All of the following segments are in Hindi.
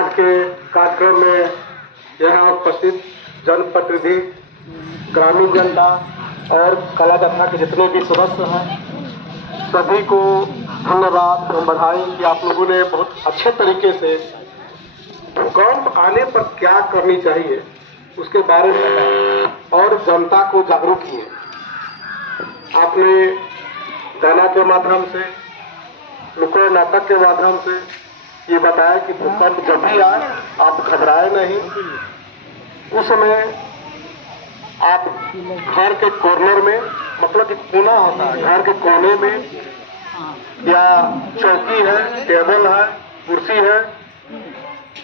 आज के कार्यक्रम में यहाँ उपस्थित जनप्रतिनिधि, ग्रामीण जनता और कला जत्था के जितने भी सदस्य हैं, सभी को धन्यवाद और बधाई कि आप लोगों ने बहुत अच्छे तरीके से भूकंप आने पर क्या करनी चाहिए उसके बारे में बताया और जनता को जागरूक किए। आपने गाना के माध्यम से, नुक्कड़ नाटक के माध्यम से ये बताया कि भूकंप जब भी आए आप घबराए नहीं। उस समय आप घर के कॉर्नर में, मतलब कि कोना होता है, घर के कोने में या चौकी है, टेबल है, कुर्सी है,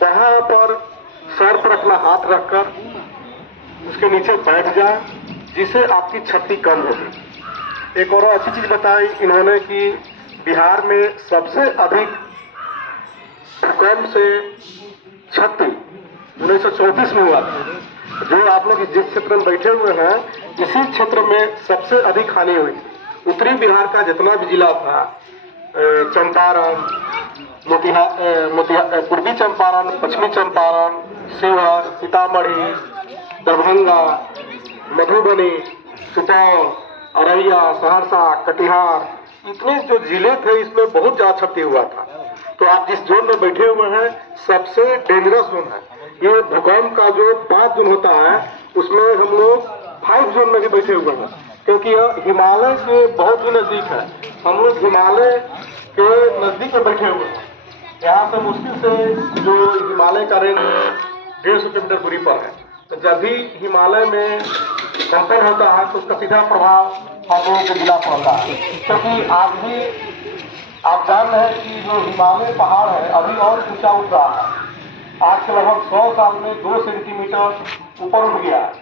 वहां पर सर पर अपना हाथ रखकर उसके नीचे बैठ जाए, जिससे आपकी क्षति कम होगी। एक और अच्छी चीज बताई इन्होंने कि बिहार में सबसे अधिक भूकंप से क्षति 1934 में हुआ था। जो आप लोग जिस क्षेत्र में बैठे हुए हैं, इसी क्षेत्र में सबसे अधिक हानि हुई थी। उत्तरी बिहार का जितना भी जिला था, चंपारण, पूर्वी चंपारण, पश्चिमी चंपारण, शिवहर, सीतामढ़ी, दरभंगा, मधुबनी, सुपौल, अररिया, सहरसा, कटिहार, इतने जो जिले थे इसमें बहुत ज्यादा क्षति हुआ था। तो आप जिस जोन में बैठे हुए हैं सबसे डेंजरस जोन है। ये भूकंप का जो 5 जोन होता है उसमें हम लोग 5 जोन में भी बैठे हुए हैं, क्योंकि यह हिमालय के बहुत ही नजदीक है। हम लोग हिमालय के नजदीक में बैठे हुए हैं। यहाँ से मुश्किल से जो हिमालय का रेंज 150 किलोमीटर दूरी पर है। तो जब भी हिमालय में कंपन होता है तो उसका सीधा प्रभाव हम लोगों को जिला पड़ता है, क्योंकि आज भी आप जान रहे हैं कि जो हिमालय पहाड़ है अभी और ऊंचा उठ रहा है। आज से लगभग 100 साल में 2 सेंटीमीटर ऊपर उठ गया है।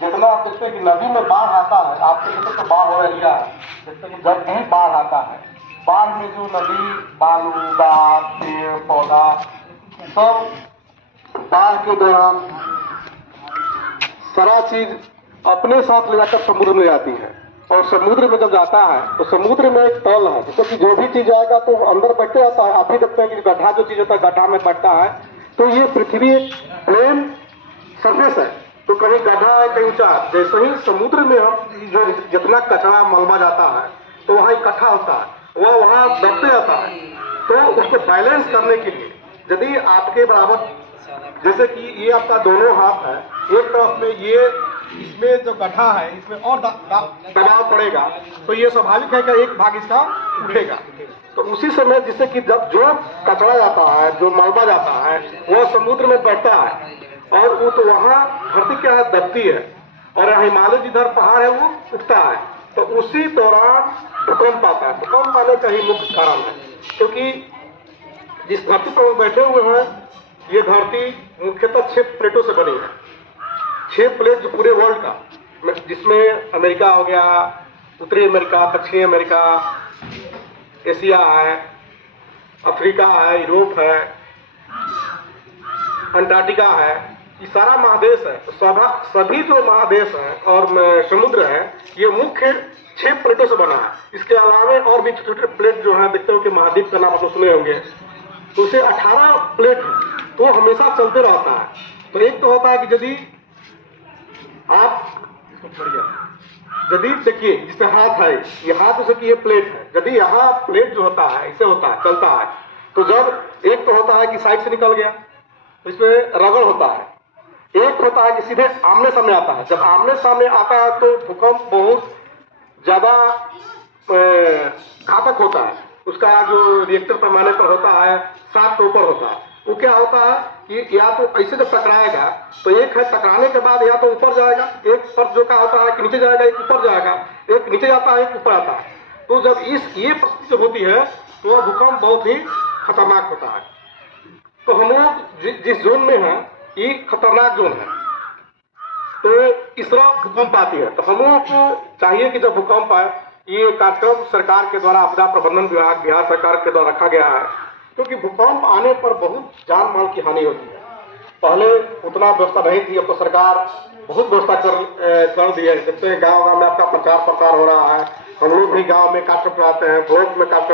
जितना आप देखते हैं कि नदी में बाढ़ आता है, आपके क्षेत्र तो बाढ़ हो रहा है, जैसे कि जब भी बाढ़ आता है, बाढ़ में जो नदी, बालू, गाद, पेड़ पौधा सब बाढ़ के दौरान सारा चीज अपने साथ ले जाकर समुद्र में जाती है। और समुद्र में जब जाता है तो समुद्र में एक तल है, जैसे कि जो भी चीज आएगा तो अंदर बैठते जाता है। आप ही देखते हैं कि गड्ढा जो चीज होता है गड्ढा में बैठता है। तो ये पृथ्वी एक प्लेन सरफेस है, तो कहीं गड्ढा है कहीं ऊंचा। जैसे ही समुद्र में हम जो जितना कचरा मलबा जाता है तो वहाँ इकट्ठा होता है, वह वहाँ दबते जाता है। तो उसको बैलेंस करने के लिए यदि आपके बराबर, जैसे कि ये आपका दोनों हाथ है, एक तरफ में ये इसमें जो गड्ढा है इसमें और दबाव पड़ेगा तो ये स्वाभाविक है कि एक भाग इसका उठेगा। तो उसी समय जिससे कि जब जो कचरा जाता है, जो मलबा जाता है, वो समुद्र में बैठता है और वो तो वहाँ धरती क्या है, दबती है, और हिमालय जिधर पहाड़ है वो उठता है। तो उसी दौरान भूकंप आता है। भूकंप आने का ही मुख्य कारण है, क्योंकि जिस धरती पर वो बैठे हुए हैं ये धरती मुख्यतः 6 प्लेटों से बनी है। 6 प्लेट जो पूरे वर्ल्ड का, जिसमें अमेरिका हो गया, उत्तरी अमेरिका, दक्षिणी अमेरिका, एशिया है, अफ्रीका है, यूरोप है, अंटार्कटिका है, ये सारा महादेश है। तो सभी जो महादेश हैं और समुद्र है ये मुख्य 6 प्लेटों से बना है। इसके अलावा और भी छोटे छोटे प्लेट जो है, देखते हो कि महाद्वीप का नाम आप सुने होंगे, तो उसे 18 प्लेट है, तो हमेशा चलते रहता है। तो एक तो होता है कि यदि आप यदि देखिए जिससे हाथ है, ये हाथ जैसे कि ये प्लेट है, यदि यहाँ प्लेट जो होता है ऐसे होता है, चलता है, तो जब एक तो होता है कि साइड से निकल गया तो इसमें रगड़ होता है, एक होता है कि सीधे आमने सामने आता है। जब आमने सामने आता है तो भूकंप बहुत ज्यादा घातक होता है। उसका जो रिएक्टर पैमाने पर होता है 7 के ऊपर होता है। वो क्या होता है कि या तो ऐसे जब टकराएगा तो एक है टकराने के बाद या तो ऊपर जाएगा, एक पर जो का होता है कि नीचे जाएगा, एक ऊपर जाएगा, एक नीचे जाता है, एक ऊपर आता है। तो जब ये परिस्थिति जब होती है तो वह भूकंप बहुत ही खतरनाक होता है। तो हम लोग जिस जोन में हैं ये खतरनाक जोन है, तो इस तरह भूकंप आती है। तो हम लोगों को चाहिए कि जब भूकंप आए, ये कार्यक्रम सरकार के द्वारा, आपदा प्रबंधन विभाग बिहार सरकार के द्वारा रखा गया है, क्योंकि भूकंप आने पर बहुत जान माल की हानि होती है। पहले उतना व्यवस्था नहीं थी, अब तो सरकार बहुत व्यवस्था कर दी है। देखते हैं गाँव गाँव में आपका प्रचार प्रसार हो रहा है। हम लोग भी गाँव में कार्यक्रम चलाते हैं, ब्लॉक में कार्यक्रम